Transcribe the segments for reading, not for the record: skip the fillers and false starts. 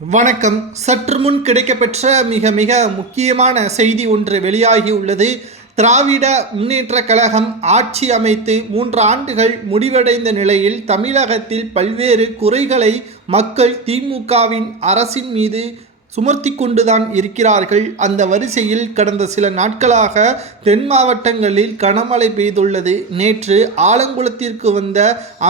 வணக்கம். சற்று முன் கிடைக்கப்பெற்ற மிக மிக முக்கியமான செய்தி ஒன்று வெளியாகியுள்ளது. திராவிட முன்னேற்றக் கழகம் ஆட்சி அமைத்து 3 ஆண்டுகள் முடிவடைந்த நிலையில் தமிழகத்தில் பல்வேறு குறைகளை மக்கள் திமுகவின் அரசின் மீது சுமர்த்தி கொண்டுதான் இருக்கிறார்கள். அந்த வரிசையில் கடந்த சில நாட்களாக தென் மாவட்டங்களில் கனமழை பெய்துள்ளது. நேற்று ஆலங்குளத்திற்கு வந்த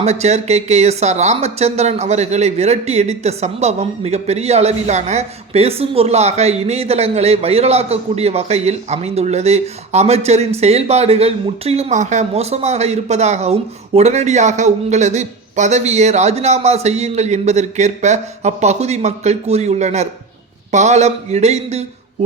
அமைச்சர் KKSR ராமச்சந்திரன் அவர்களை விரட்டி அடித்த சம்பவம் மிகப்பெரிய அளவிலான பேசும் பொருளாக இணையதளங்களை வைரலாக்கக்கூடிய வகையில் அமைந்துள்ளது. அமைச்சரின் செயல்பாடுகள் முற்றிலுமாக மோசமாக இருப்பதாகவும் உடனடியாக உங்களது பதவியை ராஜினாமா செய்யுங்கள் என்பதற்கேற்ப அப்பகுதி மக்கள் கூறியுள்ளனர். பாலம்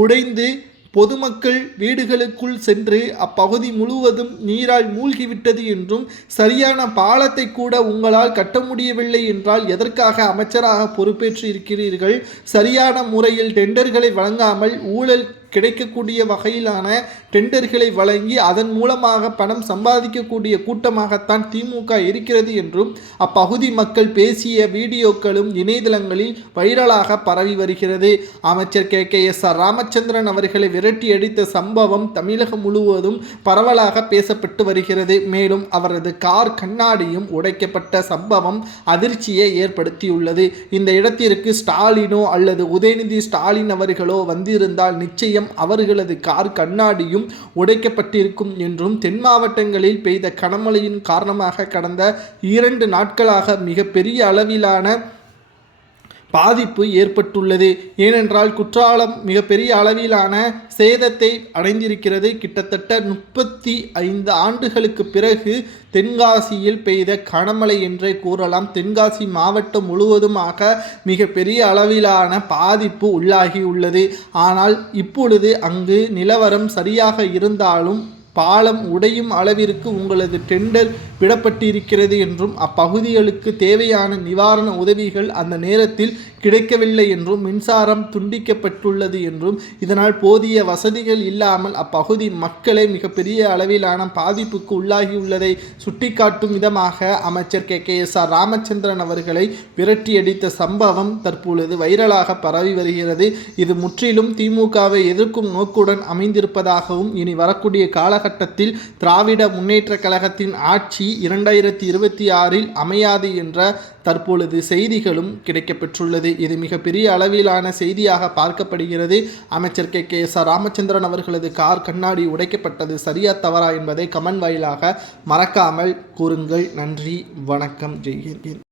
உடைந்து பொதுமக்கள் வீடுகளுக்குள் சென்று அப்பகுதி முழுவதும் நீரால் மூழ்கிவிட்டது என்றும், சரியான பாலத்தை கூட உங்களால் கட்ட முடியவில்லை என்றால் எதற்காக அமைச்சராக பொறுப்பேற்று இருக்கிறீர்கள்? சரியான முறையில் டெண்டர்களை வழங்காமல் ஊழல் கிடைக்கக்கூடிய வகையிலான டெண்டர்களை வழங்கி அதன் மூலமாக பணம் சம்பாதிக்கக்கூடிய கூட்டமாகத்தான் திமுக இருக்கிறது என்றும் அப்பகுதி மக்கள் பேசிய வீடியோக்களும் இணையதளங்களில் வைரலாக பரவி வருகிறது. அமைச்சர் KKSR ராமச்சந்திரன் அவர்களை விரட்டி அடித்த சம்பவம் தமிழகம் முழுவதும் பரவலாக பேசப்பட்டு வருகிறது. மேலும் அவரது கார் கண்ணாடியும் உடைக்கப்பட்ட சம்பவம் அதிர்ச்சியை ஏற்படுத்தியுள்ளது. இந்த இடத்திற்கு ஸ்டாலினோ அல்லது உதயநிதி ஸ்டாலின் அவர்களோ வந்திருந்தால் நிச்சயம் அவர்களது கார் கண்ணாடியும் உடைக்கப்பட்டிருக்கும் என்றும், தென் மாவட்டங்களில் பெய்த கனமழையின் காரணமாக கடந்த 2 நாட்களாக மிகப்பெரிய அளவிலான பாதிப்பு ஏற்பட்டுள்ளது. ஏனென்றால் குற்றாலம் மிகப்பெரிய அளவிலான சேதத்தை அடைந்திருக்கிறது. கிட்டத்தட்ட 35 ஆண்டுகளுக்கு பிறகு தென்காசியில் பெய்த கனமழை என்றே கூறலாம். தென்காசி மாவட்டம் முழுவதுமாக மிகப்பெரிய அளவிலான பாதிப்பு உள்ளாகியுள்ளது. ஆனால் இப்பொழுது அங்கு நிலவரம் சரியாக இருந்தாலும் பாலம் உடையும் அளவிற்கு உங்களது டெண்டர் விடப்பட்டிருக்கிறது என்றும், அப்பகுதிகளுக்கு தேவையான நிவாரண உதவிகள் அந்த நேரத்தில் கிடைக்கவில்லை என்றும், மின்சாரம் துண்டிக்கப்பட்டுள்ளது என்றும், இதனால் போதிய வசதிகள் இல்லாமல் அப்பகுதி மக்களை மிகப்பெரிய அளவிலான பாதிப்புக்கு உள்ளாகியுள்ளதை சுட்டிக்காட்டும் விதமாக அமைச்சர் KKSR ராமச்சந்திரன் அவர்களை விரட்டியடித்த சம்பவம் தற்பொழுது வைரலாக பரவி வருகிறது. இது முற்றிலும் திமுகவை எதிர்க்கும் நோக்குடன் அமைந்திருப்பதாகவும், இனி வரக்கூடிய காலகட்டத்தில் திராவிட முன்னேற்ற கழகத்தின் ஆட்சி 2026இல் அமையாது என்ற தற்பொழுது செய்திகளும் கிடைக்கப்பெற்றுள்ளது. இது மிகப்பெரிய அளவிலான செய்தியாக பார்க்கப்படுகிறது. அமைச்சர் KKSR ராமச்சந்திரன் அவர்களது கார் கண்ணாடி உடைக்கப்பட்டது சரியா தவறா என்பதை கமெண்ட் வாயிலாக மறக்காமல் கூறுங்கள். நன்றி, வணக்கம், ஜெய் ஹிந்த்.